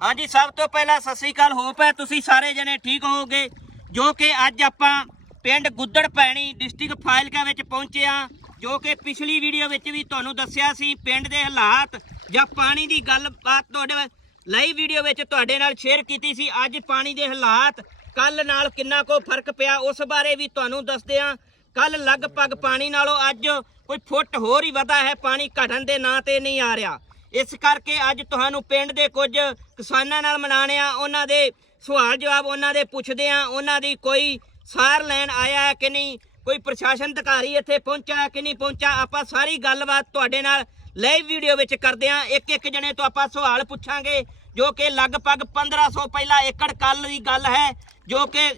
ਹਾਂਜੀ, ਸਭ ਤੋਂ ਪਹਿਲਾਂ ਸਤਿ ਸ੍ਰੀ ਅਕਾਲ। ਹੋਪ ਹੈ ਤੁਸੀਂ ਸਾਰੇ ਜਣੇ ਠੀਕ ਹੋਵੋਗੇ, ਜੋ ਕਿ ਅੱਜ ਆਪਾਂ ਪਿੰਡ ਗੁੱਦੜ ਪੈਣੀ ਡਿਸਟ੍ਰਿਕਟ ਫਾਜ਼ਿਲਕਾ ਵਿੱਚ ਪਹੁੰਚੇ ਹਾਂ, ਜੋ ਕਿ ਪਿਛਲੀ ਵੀਡੀਓ ਵਿੱਚ ਵੀ ਤੁਹਾਨੂੰ ਦੱਸਿਆ ਸੀ, ਪਿੰਡ ਦੇ ਹਾਲਾਤ ਜਾਂ ਪਾਣੀ ਦੀ ਗੱਲਬਾਤ ਤੁਹਾਡੇ ਲਈ ਵੀਡੀਓ ਵਿੱਚ ਤੁਹਾਡੇ ਨਾਲ ਸ਼ੇਅਰ ਕੀਤੀ ਸੀ। ਅੱਜ ਪਾਣੀ ਦੇ ਹਾਲਾਤ ਕੱਲ ਨਾਲ ਕਿੰਨਾ ਕੋ ਫ਼ਰਕ ਪਿਆ, ਉਸ ਬਾਰੇ ਵੀ ਤੁਹਾਨੂੰ ਦੱਸਦੇ ਹਾਂ। ਕੱਲ ਲਗਭਗ ਪਾਣੀ ਨਾਲੋਂ ਅੱਜ ਕੋਈ ਫੁੱਟ ਹੋਰ ਹੀ ਵਧਾ ਹੈ, ਪਾਣੀ ਘਟਣ ਦੇ ਨਾਂ ਤੇ ਨਹੀਂ ਆ ਰਿਹਾ। ਇਸ ਕਰਕੇ ਅੱਜ ਤੁਹਾਨੂੰ ਪਿੰਡ ਦੇ ਕੁਝ ਕਿਸਾਨਾਂ ਨਾਲ ਮਿਲਾਣੇ ਆ, ਉਹਨਾਂ ਦੇ ਸਵਾਲ ਜਵਾਬ ਉਹਨਾਂ ਦੇ ਪੁੱਛਦੇ ਆ, ਉਹਨਾਂ ਦੀ ਕੋਈ ਸਾਰ ਲੈਣ ਆਇਆ ਹੈ ਕਿ ਨਹੀਂ, ਕੋਈ ਪ੍ਰਸ਼ਾਸਨ ਅਧਿਕਾਰੀ ਇੱਥੇ ਪਹੁੰਚਾ ਹੈ ਕਿ ਨਹੀਂ ਪਹੁੰਚਾ, ਆਪਾਂ ਸਾਰੀ ਗੱਲਬਾਤ ਤੁਹਾਡੇ ਨਾਲ ਲਾਈਵ ਵੀਡੀਓ ਵਿੱਚ ਕਰਦੇ ਆ। ਇੱਕ ਇੱਕ ਜਣੇ ਤੋਂ ਆਪਾਂ ਸਵਾਲ ਪੁੱਛਾਂਗੇ, ਜੋ ਕਿ ਲਗਭਗ 1500 ਪਹਿਲਾ ਏਕੜ ਕੱਲ ਦੀ ਗੱਲ ਹੈ, ਜੋ ਕਿ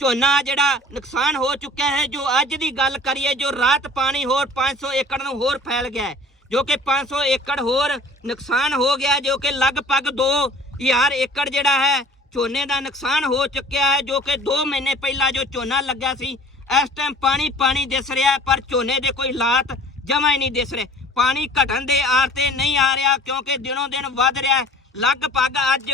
ਝੋਨਾ ਜਿਹੜਾ ਨੁਕਸਾਨ ਹੋ ਚੁੱਕਿਆ ਹੈ, ਜੋ ਅੱਜ ਦੀ ਗੱਲ ਕਰੀਏ, ਜੋ ਰਾਤ ਪਾਣੀ ਹੋਰ 500 ਏਕੜ ਨੂੰ ਹੋਰ ਫੈਲ ਗਿਆ ਜੋ ਕਿ 500 ਏਕੜ ਹੋਰ ਨੁਕਸਾਨ ਹੋ ਗਿਆ, ਜੋ ਕਿ ਲਗਭਗ ਕਿ ਹਰ ਏਕੜ ਜਿਹੜਾ ਹੈ, ਝੋਨੇ ਦਾ ਨੁਕਸਾਨ ਹੋ ਚੁੱਕਿਆ ਹੈ, ਜੋ ਕਿ 2 ਮਹੀਨੇ ਪਹਿਲਾਂ ਜੋ ਝੋਨਾ ਲੱਗਾ ਸੀ, ਇਸ ਟਾਈਮ ਪਾਣੀ ਪਾਣੀ ਦਿਸ ਰਿਹਾ ਪਰ ਝੋਨੇ ਦੇ ਕੋਈ ਹਾਲਾਤ ਜਮਾ ਹੀ ਨਹੀਂ ਦਿਸ ਰਹੇ। ਪਾਣੀ ਘਟਣ ਦੇ ਆਰ ਤੇ ਨਹੀਂ ਆ ਰਿਹਾ, ਕਿਉਂਕਿ ਦਿਨੋਂ ਦਿਨ ਵੱਧ ਰਿਹਾ ਲਗਭਗ ਅੱਜ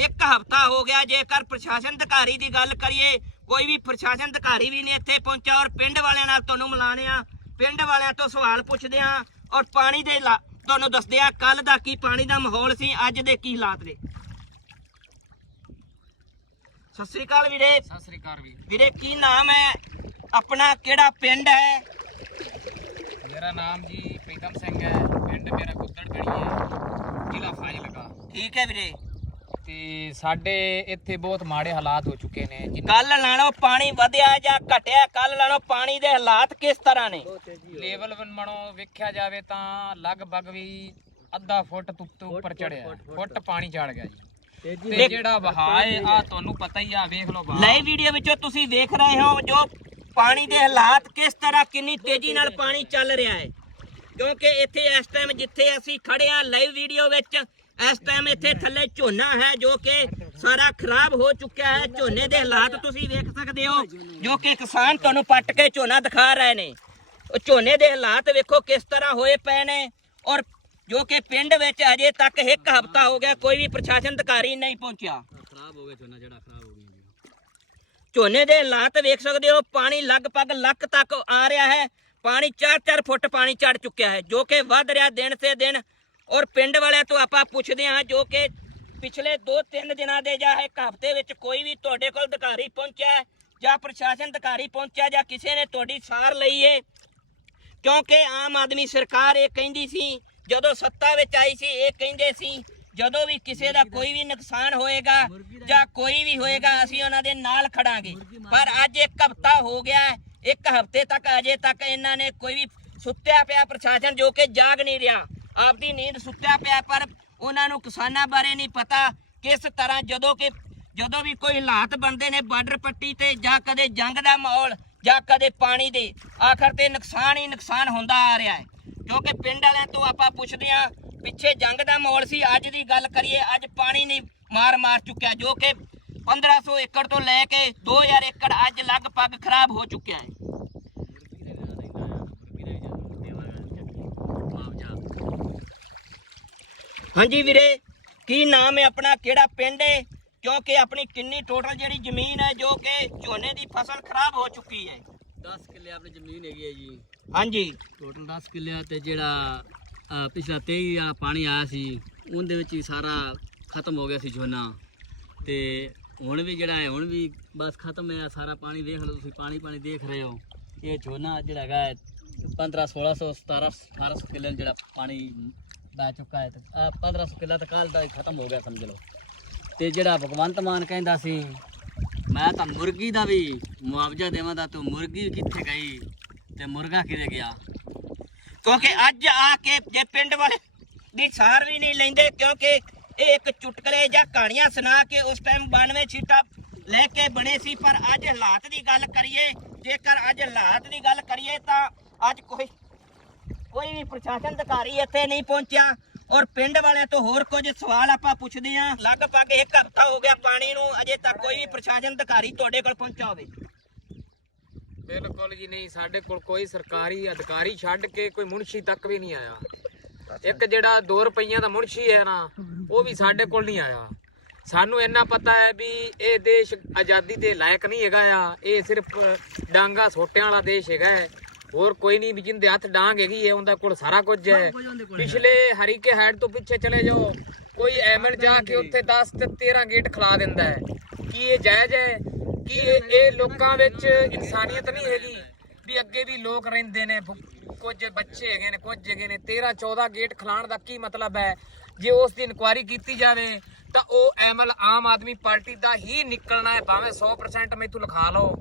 ਇੱਕ ਹਫਤਾ ਹੋ ਗਿਆ, ਜੇਕਰ ਪ੍ਰਸ਼ਾਸਨ ਅਧਿਕਾਰੀ ਦੀ ਗੱਲ ਕਰੀਏ, ਕੋਈ ਵੀ ਪ੍ਰਸ਼ਾਸਨ ਅਧਿਕਾਰੀ ਵੀ ਨਹੀਂ ਇੱਥੇ ਪਹੁੰਚਿਆ, ਔਰ ਪਿੰਡ ਵਾਲਿਆਂ ਨਾਲ ਤੁਹਾਨੂੰ ਮਿਲਾਣੇ ਆ ਪਿੰਡ ਵਾਲਿਆਂ ਤੋਂ ਸਵਾਲ ਪੁੱਛਦੇ ਆ ਔਰ ਪਾਣੀ ਦੇ ਲਾ- ਤੁਹਾਨੂੰ ਦੱਸਦੇ ਆ ਕੱਲ ਦਾ ਕੀ ਪਾਣੀ ਦਾ ਮਾਹੌਲ ਸੀ, ਅੱਜ ਦੇ ਕੀ ਹਾਲਾਤ ਨੇ। ਸਤਿ ਸ੍ਰੀ ਅਕਾਲ ਵੀਰੇ। ਸਤਿ ਸ੍ਰੀ ਅਕਾਲ ਵੀ ਵੀਰੇ ਕੀ ਨਾਮ ਹੈ? ਆਪਣਾ ਕਿਹੜਾ ਪਿੰਡ ਹੈ? ਮੇਰਾ ਨਾਮ ਜੀ ਪ੍ਰੀਤਮ ਸਿੰਘ ਹੈ। ਪਿੰਡ ਮੇਰਾ ਗੁੱਦੜ ਕੜੀ ਹੈ। ਜ਼ਿਲ੍ਹਾ ਫਾਜ਼ਿਲਕਾ। ਠੀਕ ਹੈ ਵੀਰੇ। ਤੇ ਸਾਡੇ ਇੱਥੇ ਬਹੁਤ ਮਾੜੇ ਹਾਲਾਤ ਹੋ ਚੁੱਕੇ ਨੇ। ਕੱਲ ਨਾਲੋਂ ਪਾਣੀ ਵਧਿਆ ਜਾਂ ਘਟਿਆ ਕੱਲ ਨਾਲੋਂ ਪਾਣੀ ਦੇ ਹਾਲਾਤ ਕਿਸ ਤਰ੍ਹਾਂ ਨੇ? ਲੈਵਲ ਮਣੋਂ ਵੇਖਿਆ ਜਾਵੇ ਤਾਂ ਲਗਭਗ ਵੀ ਅੱਧਾ ਫੁੱਟ ਤੋਂ ਉੱਪਰ ਚੜਿਆ ਫੁੱਟ ਪਾਣੀ ਚੜ ਗਿਆ ਜੀ। ਤੇ ਜਿਹੜਾ ਵਹਾਅ ਹੈ ਆ ਤੁਹਾਨੂੰ ਪਤਾ ਹੀ ਆ ਵੇਖ ਲਓ ਵਹਾਅ ਲਾਈਵ ਵੀਡੀਓ ਵਿੱਚੋਂ ਤੁਸੀਂ ਵੇਖ ਰਹੇ ਹੋ ਜੋ ਪਾਣੀ ਦੇ ਹਾਲਾਤ ਕਿਸ ਤਰ੍ਹਾਂ ਕਿੰਨੀ ਤੇਜ਼ੀ ਨਾਲ ਪਾਣੀ ਚੱਲ ਰਿਹਾ ਹੈ। ਕਿਉਂਕਿ ਇੱਥੇ ਇਸ ਟਾਈਮ ਜਿੱਥੇ ਅਸੀਂ ਖੜੇ ਆ ਲਾਈਵ ਵੀਡੀਓ ਵਿੱਚ ਇਸ ਟਾਈਮ ਇੱਥੇ ਥੱਲੇ ਝੋਨਾ ਹੈ ਜੋ ਕਿ ਸਾਰਾ ਖਰਾਬ ਹੋ ਚੁੱਕਿਆ ਹੈ। ਝੋਨੇ ਦੇ ਹਾਲਾਤ ਤੁਸੀਂ ਵੇਖ ਸਕਦੇ ਹੋ ਜੋ ਕਿ ਕਿਸਾਨ ਤੁਹਾਨੂੰ ਪੱਟ ਕੇ ਝੋਨਾ ਦਿਖਾ ਰਹੇ ਨੇ। ਉਹ ਝੋਨੇ ਦੇ ਹਾਲਾਤ ਵੇਖੋ ਕਿਸ ਤਰ੍ਹਾਂ ਹੋਏ ਪਏ ਨੇ ਔਰ ਜੋ ਕਿ ਪਿੰਡ ਵਿੱਚ ਅਜੇ ਤੱਕ ਇੱਕ ਹਫ਼ਤਾ ਹੋ ਗਿਆ ਕੋਈ ਵੀ ਪ੍ਰਸ਼ਾਸਨ ਅਧਿਕਾਰੀ ਨਹੀਂ ਪਹੁੰਚਿਆ। ਖਰਾਬ ਹੋ ਗਿਆ ਝੋਨਾ ਜਿਹੜਾ ਖਰਾਬ ਹੋ ਗਿਆ ਝੋਨੇ ਦੇ ਹਾਲਾਤ ਵੇਖ ਸਕਦੇ ਹੋ ਪਾਣੀ ਲਗਭਗ ਲੱਕ ਤੱਕ ਆ ਰਿਹਾ ਹੈ। ਪਾਣੀ 4-4 ਫੁੱਟ ਪਾਣੀ ਚੜ ਚੁੱਕਿਆ ਹੈ ਜੋ ਕਿ ਵੱਧ ਰਿਹਾ ਦਿਨ ਸੇ ਦਿਨ। ਔਰ ਪਿੰਡ ਵਾਲਿਆਂ ਤੋਂ ਆਪਾਂ ਪੁੱਛਦੇ ਹਾਂ ਜੋ ਕਿ ਪਿਛਲੇ 2-3 ਦਿਨਾਂ ਦੇ ਜਾਂ ਇੱਕ ਹਫ਼ਤੇ ਵਿੱਚ ਕੋਈ ਵੀ ਤੁਹਾਡੇ ਕੋਲ ਅਧਿਕਾਰੀ ਪਹੁੰਚਿਆ ਹੈ ਜਾਂ ਪ੍ਰਸ਼ਾਸਨ ਅਧਿਕਾਰੀ ਪਹੁੰਚਿਆ ਜਾਂ ਕਿਸੇ ਨੇ ਤੁਹਾਡੀ ਸਾਰ ਲਈ ਏ ਕਿਉਂਕਿ ਆਮ ਆਦਮੀ ਸਰਕਾਰ ਇਹ ਕਹਿੰਦੀ ਸੀ ਜਦੋਂ ਸੱਤਾ ਵਿੱਚ ਆਈ ਸੀ, ਇਹ ਕਹਿੰਦੇ ਸੀ, ਜਦੋਂ ਵੀ ਕਿਸੇ ਦਾ ਕੋਈ ਵੀ ਨੁਕਸਾਨ ਹੋਏਗਾ ਜਾਂ ਕੋਈ ਵੀ ਹੋਏਗਾ, ਅਸੀਂ ਉਹਨਾਂ ਦੇ ਨਾਲ ਖੜਾਂਗੇ। ਪਰ ਅੱਜ ਇੱਕ ਹਫਤਾ ਹੋ ਗਿਆ ਇੱਕ ਹਫ਼ਤੇ ਤੱਕ, ਅਜੇ ਤੱਕ ਇਹਨਾਂ ਨੇ ਕੋਈ ਵੀ ਸੁੱਤਿਆ ਪਿਆ ਪ੍ਰਸ਼ਾਸਨ ਜੋ ਕਿ ਜਾਗ ਨਹੀਂ ਰਿਹਾ। ਆਪਦੀ ਨੀਂਦ ਸੁੱਤਿਆ ਪਿਆ, ਪਰ ਉਹਨਾਂ ਨੂੰ ਕਿਸਾਨਾਂ ਬਾਰੇ ਨਹੀਂ ਪਤਾ ਕਿਸ ਤਰ੍ਹਾਂ ਜਦੋਂ ਕਿ ਜਦੋਂ ਵੀ ਕੋਈ ਹਾਲਾਤ ਬਣਦੇ ਨੇ ਬਾਰਡਰ ਪੱਟੀ ਤੇ ਜਾਂ ਕਦੇ ਜੰਗ ਦਾ ਮਾਹੌਲ ਜਾਂ ਕਦੇ ਪਾਣੀ ਦੇ, ਆਖਰ ਤੇ ਨੁਕਸਾਨ ਹੀ ਨੁਕਸਾਨ ਹੁੰਦਾ ਆ ਰਿਹਾ ਹੈ। ਕਿਉਂਕਿ ਪਿੰਡ ਵਾਲਿਆਂ ਤੋਂ ਆਪਾਂ ਪੁੱਛਦੇ ਹਾਂ, ਪਿੱਛੇ ਜੰਗ ਦਾ ਮਾਹੌਲ ਸੀ, ਅੱਜ ਦੀ ਗੱਲ ਕਰੀਏ, ਅੱਜ ਪਾਣੀ ਨਹੀਂ ਮਾਰ ਮਾਰ ਚੁੱਕਿਆ, ਜੋ ਕਿ 1500 ਏਕੜ ਤੋਂ ਲੈ ਕੇ 2000 ਏਕੜ ਅੱਜ ਲਗਭਗ ਖਰਾਬ ਹੋ ਚੁੱਕਿਆ ਹੈ। ਹਾਂਜੀ ਵੀਰੇ, ਕੀ ਨਾਮ ਹੈ ਆਪਣਾ, ਕਿਹੜਾ ਪਿੰਡ ਹੈ? ਕਿਉਂਕਿ ਆਪਣੀ ਕਿੰਨੀ ਟੋਟਲ ਜਿਹੜੀ ਜ਼ਮੀਨ ਹੈ, ਜੋ ਕਿ ਝੋਨੇ ਦੀ ਫਸਲ ਖਰਾਬ ਹੋ ਚੁੱਕੀ ਹੈ। 10 ਕਿੱਲੇ ਆਪਣੀ ਜ਼ਮੀਨ ਹੈਗੀ ਹੈ ਜੀ। ਹਾਂਜੀ। ਟੋਟਲ 10 ਕਿੱਲਿਆਂ ਤੇ ਜਿਹੜਾ ਅਹ, ਪਿਛਲਾ 23 ਵਾਲਾ ਪਾਣੀ ਆਇਆ ਸੀ ਉਹਦੇ ਵਿੱਚ ਵੀ ਸਾਰਾ ਖਤਮ ਹੋ ਗਿਆ ਸੀ ਝੋਨਾ। ਤੇ ਹੁਣ ਵੀ ਜਿਹੜਾ ਹੈ ਹੁਣ ਵੀ ਬਸ ਖਤਮ ਹੈ ਸਾਰਾ ਪਾਣੀ ਦੇਖ ਲਓ ਤੁਸੀਂ ਪਾਣੀ ਪਾਣੀ ਦੇਖ ਰਹੇ ਹੋ। ਇਹ ਝੋਨਾ ਜਿਹੜਾ ਹੈਗਾ ਹੈ 15 1600 17 1800 ਕਿੱਲੇ ਜਿਹੜਾ ਪਾਣੀ ਬਹਿ ਚੁੱਕਾ ਹੈ। ਤੇ ਆਹ 1500 ਕਿੱਲਾ ਤਾਂ ਕੱਲ ਦਾ ਹੀ ਖਤਮ ਹੋ ਗਿਆ ਸਮਝ ਲਓ। ਤੇ ਜਿਹੜਾ ਭਗਵੰਤ ਮਾਨ ਕਹਿੰਦਾ ਸੀ ਮੈਂ ਤਾਂ ਮੁਰਗੀ ਦਾ ਵੀ ਮੁਆਵਜ਼ਾ ਦੇਵਾਂ ਦਾ ਤੂੰ ਮੁਰਗੀ ਕਿੱਥੇ ਗਈ? ਤੇ ਮੁਰਗਾ ਕਿਤੇ ਗਿਆ? ਕਿਉਂਕਿ ਅੱਜ ਆ ਕੇ ਜੇ ਪਿੰਡ ਵਾਲੇ ਦੀ ਸਾਰ ਵੀ ਨਹੀਂ ਲੈਂਦੇ, ਕਿਉਂਕਿ ਇਹ ਇੱਕ ਚੁਟਕਲੇ ਜਾਂ ਕਹਾਣੀਆਂ ਸੁਣਾ ਕੇ ਉਸ ਟਾਈਮ 92 ਸੀਟਾਂ ਲੈ ਕੇ ਬਣੇ ਸੀ, ਪਰ ਅੱਜ ਹਾਲਾਤ ਦੀ ਗੱਲ ਕਰੀਏ, ਜੇਕਰ ਅੱਜ ਹਾਲਾਤ ਦੀ ਗੱਲ ਕਰੀਏ ਤਾਂ ਅੱਜ ਕੋਈ ਕੋਈ ਵੀ ਪ੍ਰਸ਼ਾਸਨ ਅਧਿਕਾਰੀ ਇੱਥੇ ਨਹੀਂ ਪਹੁੰਚਿਆ। ਔਰ ਪਿੰਡ ਵਾਲਿਆਂ ਤੋਂ ਹੋਰ ਕੁਝ ਸਵਾਲ ਆਪਾਂ ਪੁੱਛਦੇ ਹਾਂ। ਲਗਭਗ ਇੱਕ ਹਫ਼ਤਾ ਹੋ ਗਿਆ ਪਾਣੀ ਨੂੰ, ਅਜੇ ਤੱਕ ਕੋਈ ਵੀ ਪ੍ਰਸ਼ਾਸਨ ਅਧਿਕਾਰੀ ਤੁਹਾਡੇ ਕੋਲ ਪਹੁੰਚਿਆ ਹੋਵੇ। ਬਿਲਕੁਲ ਜੀ ਨਹੀਂ ਸਾਡੇ ਕੋਲ ਕੋਈ ਸਰਕਾਰੀ ਅਧਿਕਾਰੀ ਛੱਡ ਕੇ ਕੋਈ ਮੁਨਸ਼ੀ ਤੱਕ ਵੀ ਨਹੀਂ ਆਇਆ। ਇੱਕ ਜਿਹੜਾ 2 ਰੁਪਈਆਂ ਦਾ ਮੁਨਸ਼ੀ ਹੈ ਨਾ ਉਹ ਵੀ ਸਾਡੇ ਕੋਲ ਨਹੀਂ ਆਇਆ। ਸਾਨੂੰ ਇੰਨਾ ਪਤਾ ਹੈ ਵੀ ਇਹ ਦੇਸ਼ ਆਜ਼ਾਦੀ ਦੇ ਲਾਇਕ ਨਹੀਂ ਹੈਗਾ ਆ ਇਹ ਸਿਰਫ ਡਾਂਗਾ ਸੋਟਿਆਂ ਵਾਲਾ ਦੇਸ਼ ਹੈਗਾ ਹੈ। ਹੋਰ ਕੋਈ ਨਹੀਂ ਵੀ ਜਿੰਦੇ ਹੱਥ ਡਾਂਗ ਹੈਗੀ ਹੈ ਉਹਦੇ ਕੋਲ ਸਾਰਾ ਕੁਝ ਹੈ। ਪਿਛਲੇ ਹਰੀਕੇ ਹੈਡ ਤੋਂ ਪਿੱਛੇ ਚਲੇ ਜਾਓ ਕੋਈ ਐਮਨ ਜਾ ਕੇ ਉੱਥੇ 10 ਤੇ 13 ਗੇਟ ਖਲਾ ਦਿੰਦਾ ਹੈ। ਕੀ ਇਹ ਜਾਇਜ਼ ਹੈ? ਕਿ ਇਹ ਲੋਕਾਂ ਵਿੱਚ ਇਨਸਾਨੀਅਤ ਨਹੀਂ ਹੈਗੀ ਵੀ ਅੱਗੇ ਵੀ ਲੋਕ ਰਹਿੰਦੇ ਨੇ ਕੁਝ ਬੱਚੇ ਹੈਗੇ ਨੇ, ਕੁਝ ਹੈਗੇ ਨੇ 13 14 ਗੇਟ ਖਲਾਣ ਦਾ ਕੀ ਮਤਲਬ ਹੈ? ਜੇ ਉਸ ਦੀ ਇਨਕੁਆਇਰੀ ਕੀਤੀ ਜਾਵੇ, ਤਾਂ ਉਹ ਐਮਲ ਆਮ ਆਦਮੀ ਪਾਰਟੀ ਦਾ ਹੀ ਨਿਕਲਣਾ ਹੈ, ਭਾਵੇਂ 100% ਮੈਥੋਂ ਲਿਖਾ ਲਓ।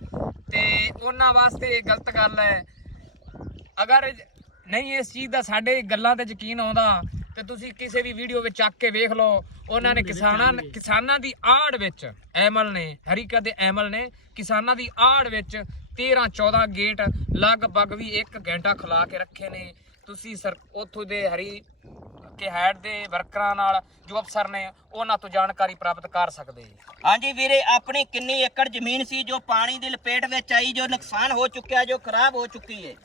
ਤੇ ਉਹਨਾਂ ਵਾਸਤੇ ਇਹ ਗਲਤ ਗੱਲ ਹੈ। ਅਗਰ ਨਹੀਂ, ਇਸ ਚੀਜ਼ ਦਾ ਸਾਡੇ ਗੱਲਾਂ ਤੇ ਯਕੀਨ ਆਉਂਦਾ ਤੇ ਤੁਸੀਂ ਕਿਸੇ ਵੀ ਵੀਡੀਓ ਵਿੱਚ ਚੱਕ ਕੇ ਵੇਖ ਲਓ ਉਹਨਾਂ ਨੇ ਕਿਸਾਨਾਂ ਕਿਸਾਨਾਂ ਦੀ ਆੜ ਵਿੱਚ ਐਮਲ ਨੇ ਹਰੀਕਾ ਦੇ ਐਮਲ ਨੇ ਕਿਸਾਨਾਂ ਦੀ ਆੜ ਵਿੱਚ 13 14 ਗੇਟ ਲਗਭਗ ਵੀ 1 ਘੰਟਾ ਖਲਾ ਕੇ ਰੱਖੇ ਨੇ। ਤੁਸੀਂ ਸਰ ਉੱਥੋਂ ਦੇ ਹਰੀ ਕੇ ਹੈਡ ਦੇ ਵਰਕਰਾਂ ਨਾਲ ਜੋ ਅਫਸਰ ਨੇ ਉਹਨਾਂ ਤੋਂ ਜਾਣਕਾਰੀ ਪ੍ਰਾਪਤ ਕਰ ਸਕਦੇ। ਜੀ ਹਾਂਜੀ ਵੀਰੇ ਆਪਣੀ ਕਿੰਨੀ ਏਕੜ ਜ਼ਮੀਨ ਸੀ ਜੋ ਪਾਣੀ ਦੀ ਲਪੇਟ ਵਿੱਚ ਆਈ ਜੋ ਨੁਕਸਾਨ ਹੋ ਚੁੱਕਿਆ ਜੋ ਖਰਾਬ ਹੋ ਚੁੱਕੀ ਹੈ।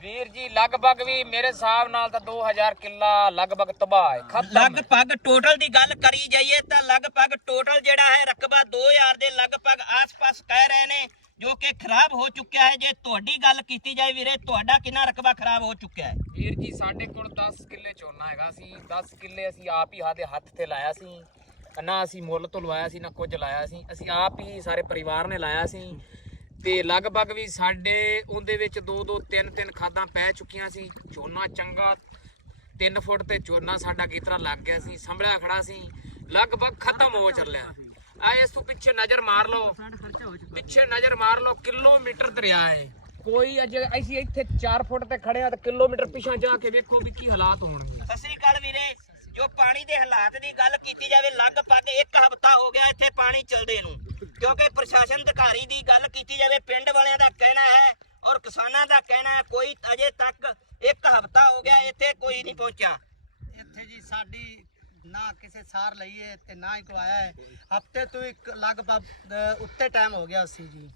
ਵੀਰ ਜੀ ਲਗਭਗ ਵੀ ਮੇਰੇ ਹਿਸਾਬ ਨਾਲ ਤਾਂ 2000 ਕਿੱਲਾ ਲਗਭਗ ਤਬਾਹ ਹੈ ਖਤਮ ਲਗਭਗ ਟੋਟਲ ਦੀ ਗੱਲ ਕਰੀ ਜਾਈਏ ਤਾਂ ਲਗਭਗ ਟੋਟਲ ਜਿਹੜਾ ਹੈ ਰਕਬਾ 2000 ਦੇ ਲਗਭਗ ਆਸ-ਪਾਸ ਕਹਿ ਰਹੇ ਨੇ ਜੋ ਕਿ ਖਰਾਬ ਹੋ ਚੁੱਕਿਆ ਹੈ। ਜੇ ਤੁਹਾਡੀ ਗੱਲ ਕੀਤੀ ਜਾਏ ਵੀਰੇ ਤੁਹਾਡਾ ਕਿੰਨਾ ਰਕਬਾ ਖਰਾਬ ਹੋ ਚੁੱਕਿਆ ਹੈ? ਵੀਰ ਜੀ ਸਾਡੇ ਕੋਲ 10 ਕਿੱਲੇ ਝੋਨਾ ਹੈਗਾ ਸੀ। 10 ਕਿੱਲੇ ਅਸੀਂ ਆਪ ਹੀ ਆਦੇ ਹੱਥ ਤੇ ਲਾਇਆ ਸੀ। ਨਾ ਅਸੀਂ ਮੁੱਲ ਤੋਂ ਲਵਾਇਆ ਸੀ ਨਾ ਕੁਝ ਲਾਇਆ ਸੀ। ਅਸੀਂ ਆਪ ਹੀ ਸਾਰੇ ਪਰਿਵਾਰ ਨੇ ਲਾਇਆ ਸੀ। ਤੇ ਲਗਭਗ ਵੀ ਸਾਡੇ ਉਹਦੇ ਵਿੱਚ 2 2 3 3 ਖਾਦਾਂ ਪੈ ਚੁੱਕੀਆਂ ਸੀ। ਝੋਨਾ ਚੰਗਾ 3 ਫੁੱਟ ਤੇ ਝੋਨਾ ਸਾਡਾ ਕਿਤਰਾ ਲੱਗ ਗਿਆ ਸੀ, ਸੰਭਲਿਆ ਖੜਾ ਸੀ, ਲਗਭਗ ਖਤਮ ਹੋ ਚੱਲਿਆ। ਆ ਇਸ ਤੋਂ ਪਿੱਛੇ ਨਜ਼ਰ ਮਾਰ ਲਓ, ਪਿੱਛੇ ਨਜ਼ਰ ਮਾਰ ਲਓ, ਕਿਲੋਮੀਟਰ ਦਰਿਆ ਹੈ ਕੋਈ ਅਜੇ ਅਸੀਂ ਇੱਥੇ 4 ਫੁੱਟ ਤੇ ਖੜੇ ਆ ਤੇ ਕਿਲੋਮੀਟਰ ਪਿਛਾਂ ਜਾ ਕੇ ਵੇਖੋ ਵੀ ਕੀ ਹਾਲਾਤ ਹੋਣਗੇ। ਸਤਿ ਸ੍ਰੀ ਅਕਾਲ ਵੀਰੇ, ਜੋ ਪਾਣੀ ਦੇ ਹਾਲਾਤ ਦੀ ਗੱਲ ਕੀਤੀ ਜਾਵੇ, ਲਗਭਗ ਇੱਕ ਹਫ਼ਤਾ ਹੋ ਗਿਆ ਇੱਥੇ ਪਾਣੀ ਚਲਦੇ ਨੂੰ। ਕਿਉਂਕਿ ਪ੍ਰਸ਼ਾਸਨ ਅਧਿਕਾਰੀ ਦੀ ਗੱਲ ਕੀਤੀ ਜਾਵੇ, ਪਿੰਡ ਵਾਲਿਆਂ ਦਾ ਕਹਿਣਾ ਹੈ ਔਰ ਕਿਸਾਨਾਂ ਦਾ ਕਹਿਣਾ ਹੈ, ਕੋਈ ਅਜੇ ਤੱਕ ਇੱਕ ਹਫ਼ਤਾ ਹੋ ਗਿਆ, ਇੱਥੇ ਕੋਈ ਨਹੀਂ ਪਹੁੰਚਿਆ। ਇੱਥੇ ਜੀ ਸਾਡੀ ਨਾ ਕਿਸੇ ਸਾਰ ਲਈਏ ਤੇ ਨਾ ਹੀ ਕੋਈ ਹੈ। ਹਫ਼ਤੇ ਤੋਂ ਇੱਕ ਲਗਭਗ ਉੱਤੇ ਟਾਈਮ ਹੋ ਗਿਆ ਸੀ ਜੀ।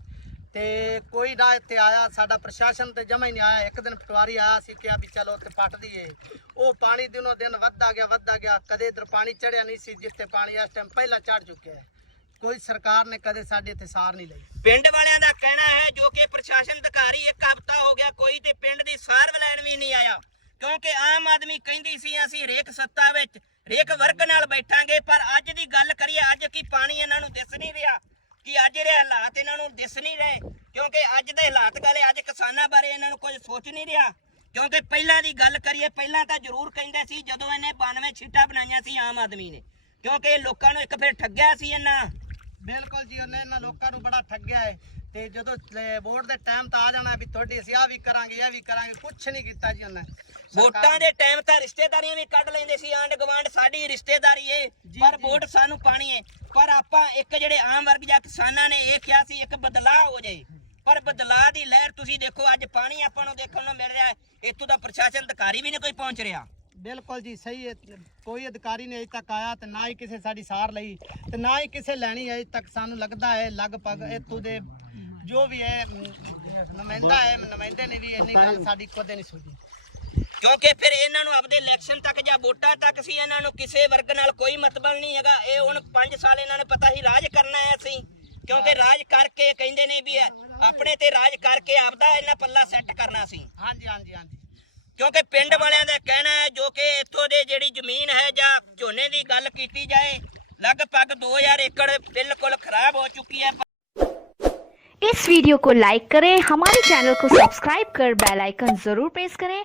ਤੇ ਕੋਈ ਨਾ ਇੱਥੇ ਆਇਆ, ਸਾਡਾ ਪ੍ਰਸ਼ਾਸਨ ਤੇ ਜਮਾ ਹੀ ਨਹੀਂ ਆਇਆ। ਇੱਕ ਦਿਨ ਪਟਵਾਰੀ ਆਇਆ ਸੀ, ਕਿਹਾ ਵੀ ਚਲੋ ਉੱਥੇ ਪੱਟ ਦਈਏ। ਉਹ ਪਾਣੀ ਦਿਨੋਂ ਦਿਨ ਵੱਧਦਾ ਗਿਆ ਵੱਧਦਾ ਗਿਆ। ਕਦੇ ਇਧਰ ਪਾਣੀ ਚੜਿਆ ਨਹੀਂ ਸੀ, ਜਿੱਥੇ ਪਾਣੀ ਇਸ ਟਾਈਮ ਪਹਿਲਾਂ ਚੜ ਚੁੱਕਿਆ ਹੈ। ਕੋਈ ਸਰਕਾਰ ਨੇ ਕਦੇ ਸਾਡੇ ਇੱਥੇ ਸਾਰ ਨਹੀਂ ਲਈ। ਪਿੰਡ ਵਾਲਿਆਂ ਦਾ ਕਹਿਣਾ ਹੈ ਜੋ ਕਿ ਪ੍ਰਸ਼ਾਸਨ ਅਧਿਕਾਰੀ ਇੱਕ ਹਫ਼ਤਾ ਹੋ ਗਿਆ ਕੋਈ ਤੇ ਪਿੰਡ ਦੀ ਸਾਰ ਲੈਣ ਵੀ ਨਹੀਂ ਆਇਆ। ਕਿਉਂਕਿ ਆਮ ਆਦਮੀ ਕਹਿੰਦੀ ਸੀ, ਅਸੀਂ ਰੇਕ ਸੱਤਾ ਵਿੱਚ ਰੇਕ ਵਰਗ ਨਾਲ ਬੈਠਾਂਗੇ, ਪਰ ਅੱਜ ਦੀ ਗੱਲ ਕਰੀਏ, ਅੱਜ ਕੀ ਪਾਣੀ ਇਹਨਾਂ ਨੂੰ ਦਿਸ ਨਹੀਂ ਰਿਹਾ? ਕਿ ਅੱਜ ਦੇ ਹਾਲਾਤ ਇਹਨਾਂ ਨੂੰ ਦਿਸ ਨਹੀਂ ਰਹੇ? ਕਿਉਂਕਿ ਅੱਜ ਦੇ ਹਾਲਾਤ ਗਾਲੇ ਅੱਜ ਕਿਸਾਨਾਂ ਬਾਰੇ ਇਹਨਾਂ ਨੂੰ ਕੁਝ ਸੋਚ ਨਹੀਂ ਰਿਹਾ? ਕਿਉਂਕਿ ਪਹਿਲਾਂ ਦੀ ਗੱਲ ਕਰੀਏ, ਪਹਿਲਾਂ ਤਾਂ ਜ਼ਰੂਰ ਕਹਿੰਦੇ ਸੀ, ਜਦੋਂ ਇਹਨੇ 92 ਛੀਟਾਂ ਬਣਾਈਆਂ ਸੀ ਆਮ ਆਦਮੀ ਨੇ। ਕਿਉਂਕਿ ਲੋਕਾਂ ਨੂੰ ਇੱਕ ਫਿਰ ਠੱਗਿਆ ਸੀ ਇਹਨਾਂ। ਬਿਲਕੁਲ ਜੀ ਉਹਨੇ ਇਹਨਾਂ ਲੋਕਾਂ ਨੂੰ ਬੜਾ ਠੱਗਿਆ ਹੈ ਤੇ ਜਦੋਂ ਵੋਟ ਦੇ ਟਾਈਮ ਤਾਂ ਆ ਜਾਣਾ ਵੀ ਤੁਹਾਡੀ ਅਸੀਂ ਆ ਵੀ ਕਰਾਂਗੇ ਇਹ ਵੀ ਕਰਾਂਗੇ ਕੁਝ ਨਹੀਂ ਕੀਤਾ ਜੀ ਉਹਨੇ। ਵੋਟਾਂ ਦੇ ਟਾਈਮ ਤਾਂ ਰਿਸ਼ਤੇਦਾਰੀਆਂ ਵੀ ਕੱਢ ਲੈਂਦੇ ਸੀ ਆਂਡ ਗਵਾਂਡ ਸਾਡੀ ਰਿਸ਼ਤੇਦਾਰੀ ਏ ਪਰ ਵੋਟ ਸਾਨੂੰ ਪਾਣੀ ਏ। ਪਰ ਆਪਾਂ ਇੱਕ ਜਿਹੜੇ ਆਮ ਵਰਗ ਜਾਂ ਕਿਸਾਨਾਂ ਨੇ ਇਹ ਕਿਹਾ ਸੀ ਇੱਕ ਬਦਲਾਅ ਹੋ ਜਾਏ। ਪਰ ਬਦਲਾਅ ਦੀ ਲਹਿਰ ਤੁਸੀਂ ਦੇਖੋ ਅੱਜ ਪਾਣੀ ਆਪਾਂ ਨੂੰ ਦੇਖਣ ਨੂੰ ਮਿਲ ਰਿਹਾ ਹੈ ਇੱਥੋਂ ਦਾ ਪ੍ਰਸ਼ਾਸਨ ਅਧਿਕਾਰੀ ਵੀ ਨਹੀਂ ਕੋਈ ਪਹੁੰਚ ਰਿਹਾ। ਬਿਲਕੁਲ ਜੀ, ਸਹੀ ਹੈ। ਕੋਈ ਅਧਿਕਾਰੀ ਨੇ ਅਜੇ ਤੱਕ ਆਇਆ ਤੇ ਨਾ ਹੀ ਕਿਸੇ ਸਾਡੀ ਸਾਰ ਲਈ ਤੇ ਨਾ ਹੀ ਕਿਸੇ ਲੈਣੀ ਅਜੇ ਤੱਕ। ਸਾਨੂੰ ਲੱਗਦਾ ਹੈ ਲਗਭਗ ਇੱਥੋਂ ਦੇ ਜੋ ਵੀ ਹੈ ਨੁਮਾਇੰਦਾ ਹੈ, ਨੁਮਾਇੰਦੇ ਨੇ ਵੀ ਇੰਨੀ ਗੱਲ ਸਾਡੀ ਕਦੇ ਨਹੀਂ ਸੁਣੀ। ਕਿਉਂਕਿ ਫਿਰ ਇਹਨਾਂ ਨੂੰ ਆਪਦੇ ਇਲੈਕਸ਼ਨ ਤੱਕ ਜਾਂ ਵੋਟਾਂ ਤੱਕ ਸੀ, ਇਹਨਾਂ ਨੂੰ ਕਿਸੇ ਵਰਗ ਨਾਲ ਕੋਈ ਮਤਲਬ ਨਹੀਂ ਹੈਗਾ। ਇਹ ਹੁਣ 5 ਸਾਲ ਇਹਨਾਂ ਨੇ ਪਤਾ ਹੀ ਰਾਜ ਕਰਨਾ ਹੈ ਅਸੀਂ। ਕਿਉਂਕਿ ਰਾਜ ਕਰਕੇ ਕਹਿੰਦੇ ਨੇ ਵੀ ਆਪਣੇ ਤੇ ਰਾਜ ਕਰਕੇ ਆਪਦਾ ਇਹਨਾਂ ਪੱਲਾ ਸੈੱਟ ਕਰਨਾ ਸੀ। ਹਾਂਜੀ ਹਾਂਜੀ ਹਾਂਜੀ। ਕਿਉਂਕਿ ਪਿੰਡ ਵਾਲਿਆਂ ਦਾ ਕਹਿਣਾ ਹੈ ਜੋ ਕਿ ਇੱਥੋਂ ਦੇ ਜਿਹੜੀ ਜ਼ਮੀਨ ਹੈ ਜਾਂ ਝੋਨੇ ਦੀ ਗੱਲ ਕੀਤੀ ਜਾਏ ਲਗਭਗ 2000 ਏਕੜ ਬਿਲਕੁਲ ਖਰਾਬ ਹੋ ਚੁੱਕੀ ਹੈ इस वीडियो को लाइक करें हमारे चैनल को सब्सक्राइब कर बेल आइकन जरूर प्रेस करें